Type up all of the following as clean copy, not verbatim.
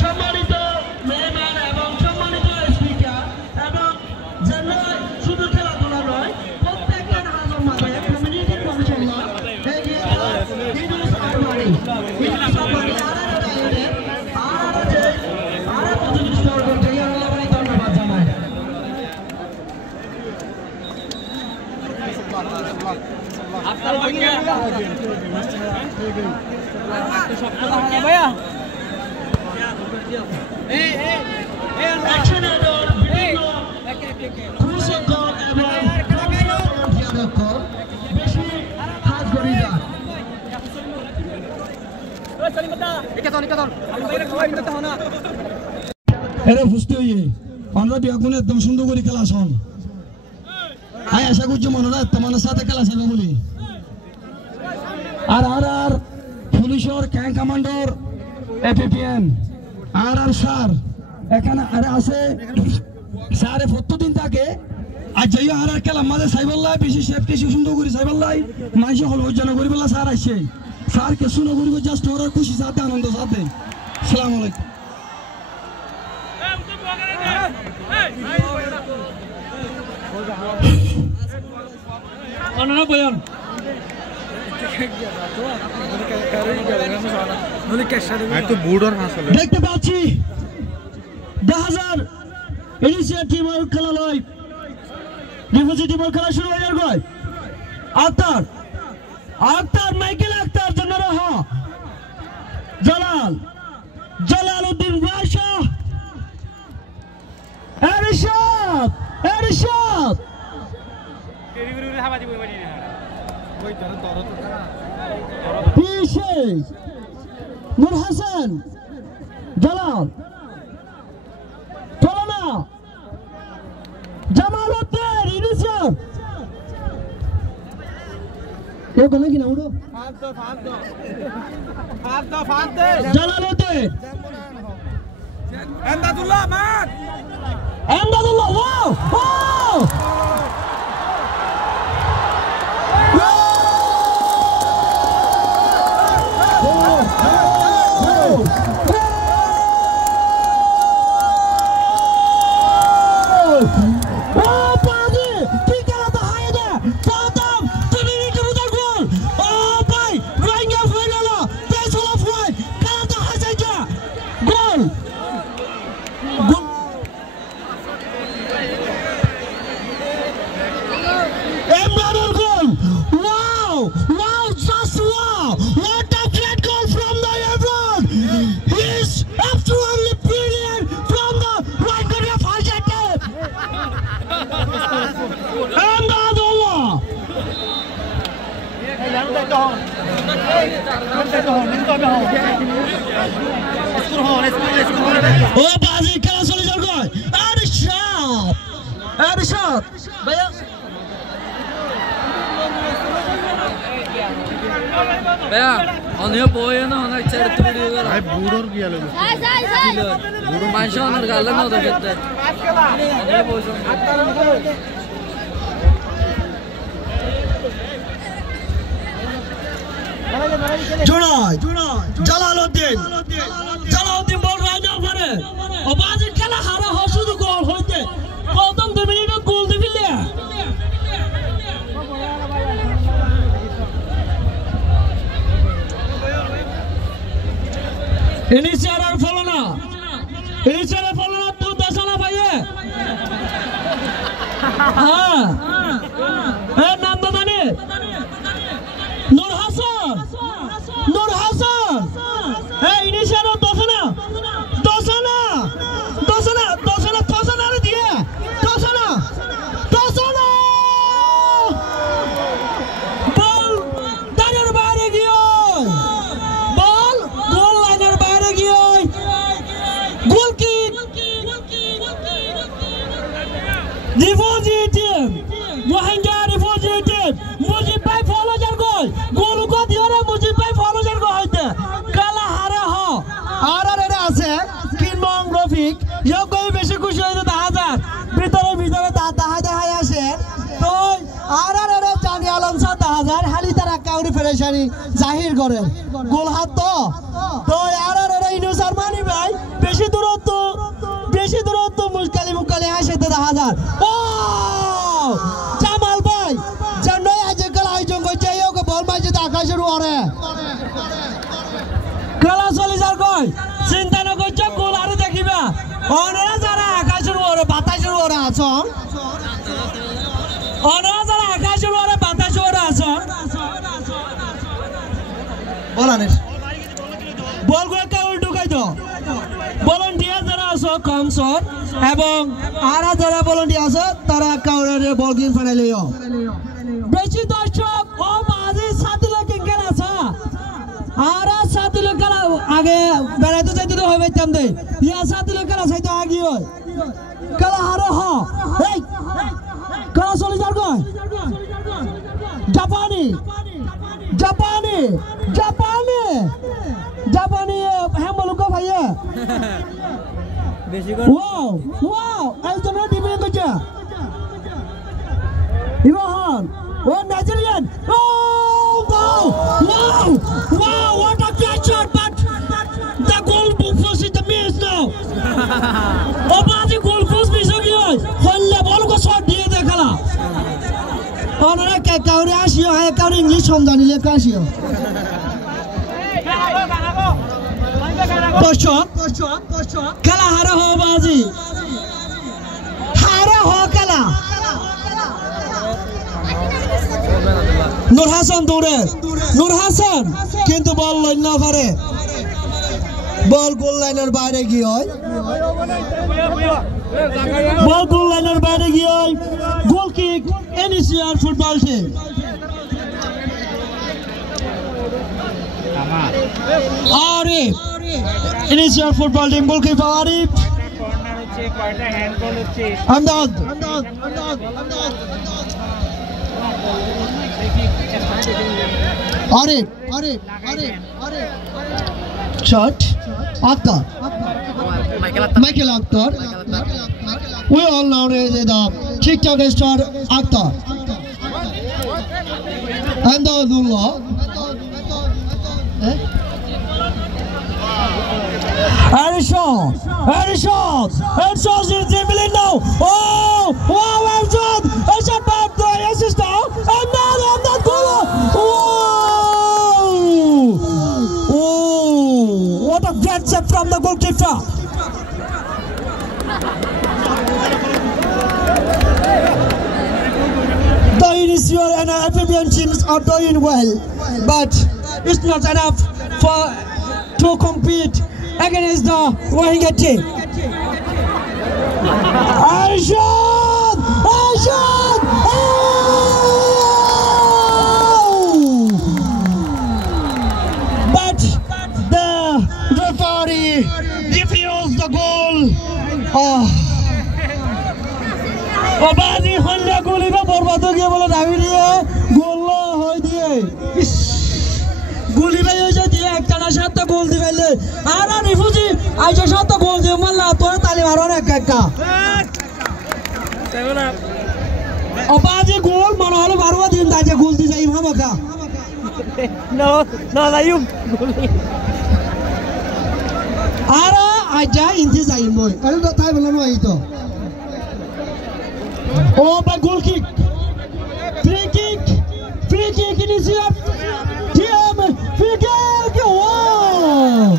সম্মানিত মেহমান এবং সম্মানিত স্পিকার এবং শুধু খেলাধুলা নয় প্রত্যেকটা নামাজের মাঝে কমিউনিটি কমিশনার ধন্যবাদ জানাই। একদম সুন্দর করে খেলা শোন আশা করছি মনে হয় তোমার সাথে খেলা চাইবে বলি আর পুলিশের ক্যাম্প কমান্ডার এপিপিএন আর স্যার এখানে আর আছে স্যারে প্রত্যেকদিন থাকে আর যাই আর খেলা মাঝে সাইবল্লাই বেশি সেফটি সুন্দর করে সাইবল্লাই মানুষ হল উজ্জ্বল করি বলা স্যার আসছে স্যার কে শুনো করি জাস্ট ওরা খুশি সাথে আনন্দ সাথে আসসালামু আলাইকুম। দেখতে পাচ্ছি 10,000 ইনিশিয়েটিভ খেলা লয় ডিপোজিটিভ খেলা শুরু হয়ে যাবে আক্তার মাইকেল আক্তার জনরহ জালালউদ্দিন বাদশা এরশাদ নূর হাসান জালাল তলানা জামালউদ্দিন ইনিশিয়ার কেউ বলে কি না উড়ো জালালউদ্দিন এমদাদুল্লাহ ওয়াও ও বাজি খেলা চলে যাবে এরশাদ ভাইয়া অনেক বই না অনেক চেষ্টা ভিডিও করা ভাই বুড়োর কি হলো বুড়ো মানুষ অনেক গালে না তো খেতে অনেক বই জালালউদ্দিন বল রাজা পারে ও বাজি খেলা হারা হ শুধু গোল হইতে প্রথম 2 মিনিটে গোল দিবিলে ইনিশিয়ার ফলো না তুই দেশালা ভাইয়ে হ্যাঁ নাম তো জানি নূর হাসান ইনিশিয়ার দশনা রে দিয়ে দশনা বল লাইনের বাইরে গিয়ে গোল লাইনের বাইরে গিয়ে গোল কি ডিপোজিটিভ হাজার হালি তারা কাউরি ফেরেশানি জাহির করে গোল হাত তো আর ইনুসার মানি ভাই বেশি দূরত্ব মুশকালি আসে 10,000 ও জামাল ভাই জানোই আজকাল আয়োজন করছে ওকে বল মাঝে আকাশের ওরে খেলা চলে যার কই চিন্তা না করছো গোল আরো দেখিবা ওনারা যারা আকাশের ওরে বাতাসের ওরে আছো ওনারা যারা আকাশের ওরে বাতাসের ওরে আছো বলানে বল গো কা উল্টো কাই তো ভলান্টিয়ার যারা আছো কম শট এবং আরা যারা ভলান্টিয়ার আছে তারা কাউরে বল গিন ফাইনালিও বেশি দর্শক ও বাজি সাতিলে কিংকের আছে আরা সাতিলে খেলা আগে বেড়াইতে যাইতে তো হবে তাম দে ইয়া সাতিলে খেলা চাইতে আগে হয় খেলা হারে হ এই খেলা চলে যার কই জাপানি হ্যামলুকা ভাইয়া বেশি করে ওয়াও একজন ডিফেন্ড করছে ইভান ও নাইজেরিয়ান ও wow what a great shot but the goal post is the miss now ও বাজি গোল পোস্ট মিস হয়ে গেল হল্লে বল কো শট দিয়ে দেখালা ওনারা কে কাউরে আসিও হয় কাউরে ইংলিশ সমজানিলে কাশিও দর্শক খেলা হারা হো বাজি হারা হো খেলা নূর হাসান দৌড়ে নূর হাসান কিন্তু বল লাইন না পারে বল গোল লাইনের বাইরে গিয়ে হয় বল গোল লাইনের বাইরে গিয়ে হয় goal kick NACR football team Arif NACR football team goalkeeper Arif corner হচ্ছে কয়টা হ্যান্ড বল হচ্ছে Amdad Arif shot Akhtar Michael Akhtar we all know the TikTok star Akhtar and Abdullah Arishad is dribbling now oh wow Arishad back the assist now and that goal oh what a great set from the goalkeeper the initial and FBN teams are doing well but it's not enough to compete against the Rohingya team. Arshad! But the referee refused the goal. Obazi Honda goal का बर्बाद हो गया बोला दावी दिए गोल हो दिए गोली भाई हो जाती है एक तना शात तक गोल दिखाइले आरा रिफ्यूजी आज शात तक गोल दिए मल्ला तो ताली मारो ना क्या Obazi goal mana halo baru दिन ताजे गोल दी जाइम हम क्या no लायुम आरा आजा इंतज़ार जाइम बोल अरे तो ताई बोला ना itu oh by goal kick free kick ini siap diam free kick wow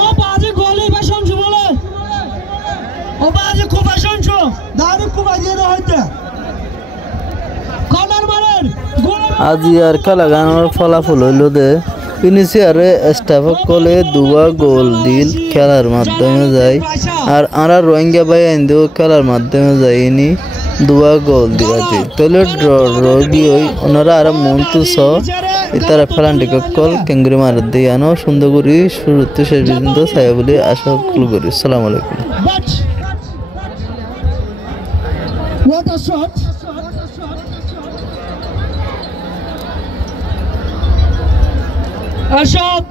oh bazi goli başon şu bole oh bazi ku başon şu dari ku baziye de hoyte corner marer আজি আর খেলা গানোর ফলাফল হইল দে ইনিশিয়ারে staff কলে দুয়া গোল দিল খেলার মাধ্যমে যায় আর আরা রোহিঙ্গা ভাই আইন্দো খেলার মাধ্যমে যায়নি দুয়া গোল দিয়াতে তলে ড্র গিয়ে ওনারা আর মন্টু স ইতারা ফেলান্টিকে কল কেঙ্গুরি মার দিয়ানো সুন্দর করে শুরুতে শেষ পর্যন্ত ছায়া বলে আশা করি আসসালামু আলাইকুম What a shot Ashok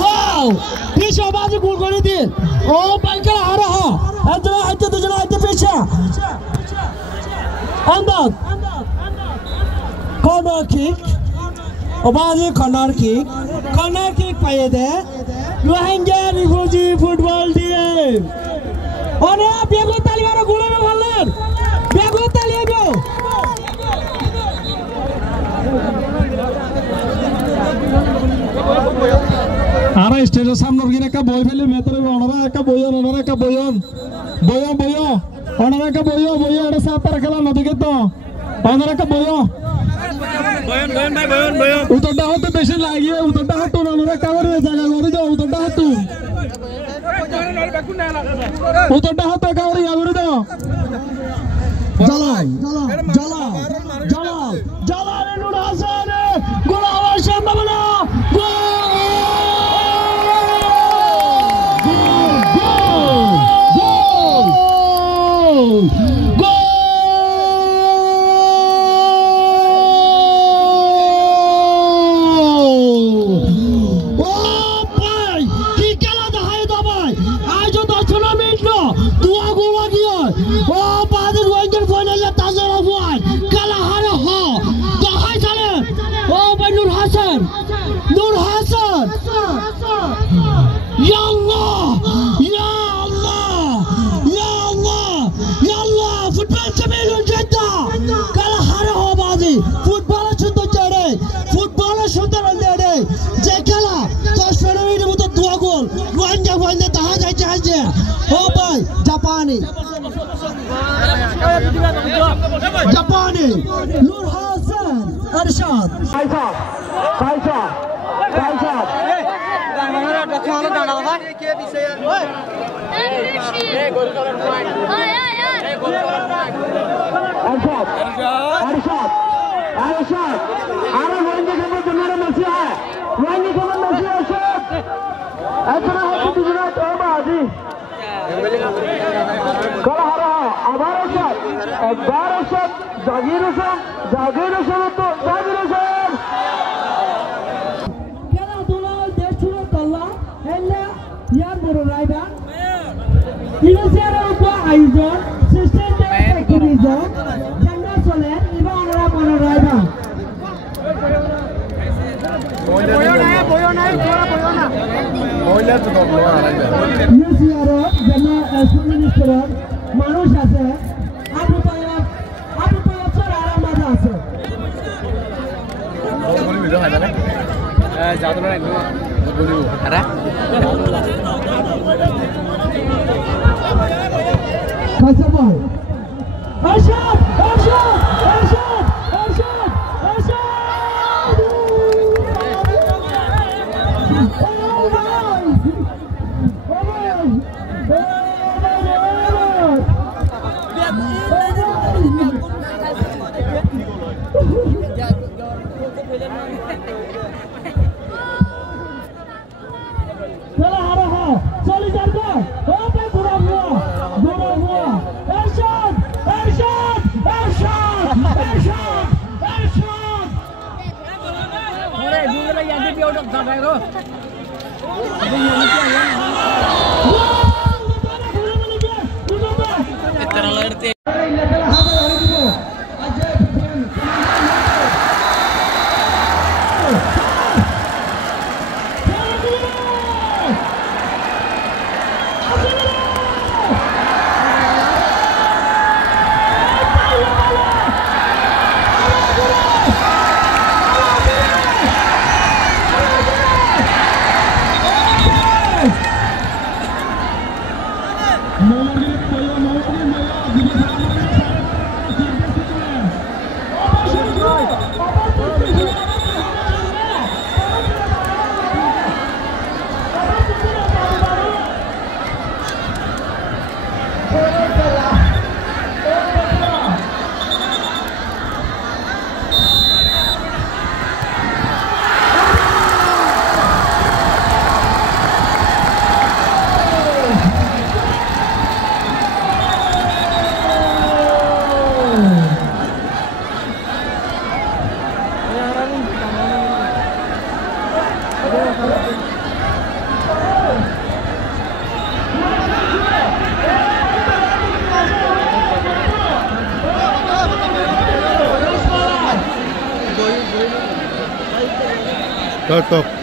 wow পিছে বাজে গোল করে দিন ও বাইকা আরে হ্যাঁ একজন আইতে দুজন আইতে পিছে আন্দাজ কর্নার কিক ও বাজে কর্নার কিক পাইয়ে দে রোহিঙ্গা রিফিউজি ফুটবল টিম ওরে বেগো তালি মারো গোলে ভালেন বেগো তালি দাও আর স্টেজের সামনে গিয়ে একটা বই ফেলে মেতরে ওনারা একটা বইয়ন ওনারা একটা বইয় এটা সাতার খেলা নদীকে তো ওনারা একটা বইয় উত্তরটা হতে বেশি লাগিয়ে উত্তরটা হাতু ওনারা একটা করে জায়গা করে দাও উত্তরটা হাতু একেবারে ইয়া করে দাও জালাল নুর হাসান গোল হওয়ার সম্ভাবনা Japani Nur Hasan Arshad Kaisa Arshad अरे रोहिंग्या के अंदर तुम्हारा मसीहा है रोहिंग्या के अंदर मसीहा है ऐसा है कि गुजरात और बाजी कल हरा आभार जागीर तो খেলা দুলাল দেশুর তল্লা হেলে ইয়ার বড় রাইডা ইউসিআরের উপর আয়োজন সিস্টেমে টেকনিজম জানা চলে ইবা আমরা বড় রাইডা বয় নাই মহিলা তো দল ইউসিআরের জানা মিনিস্টার মানুষ আছে আবু তাইব স্যার আরাম মাঝে আছে বলি ভিডিও হয় না জাদু না বলি আরে কাছে বল আরশাদ Top.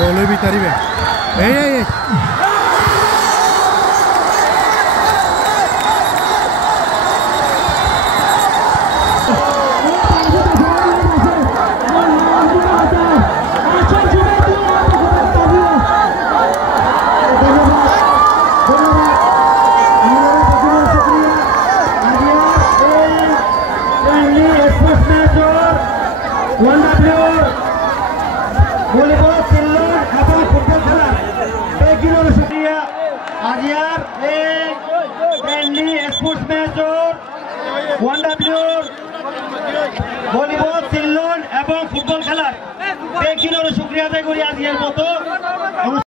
বলে বিতারিবে এই এই ভলিবল খেললেন এবং ফুটবল খেলা বেগিনোর শুক্রিয়া আজিয়ার এই ফ্রেন্ডলি স্পোর্টস ম্যাচর ওয়ান্ডারপ্লেয়ার ভলিবল খেললেন এবং ফুটবল খেলার বেগিনোর শুক্রিয়া আদায় করি আজিয়ার মতো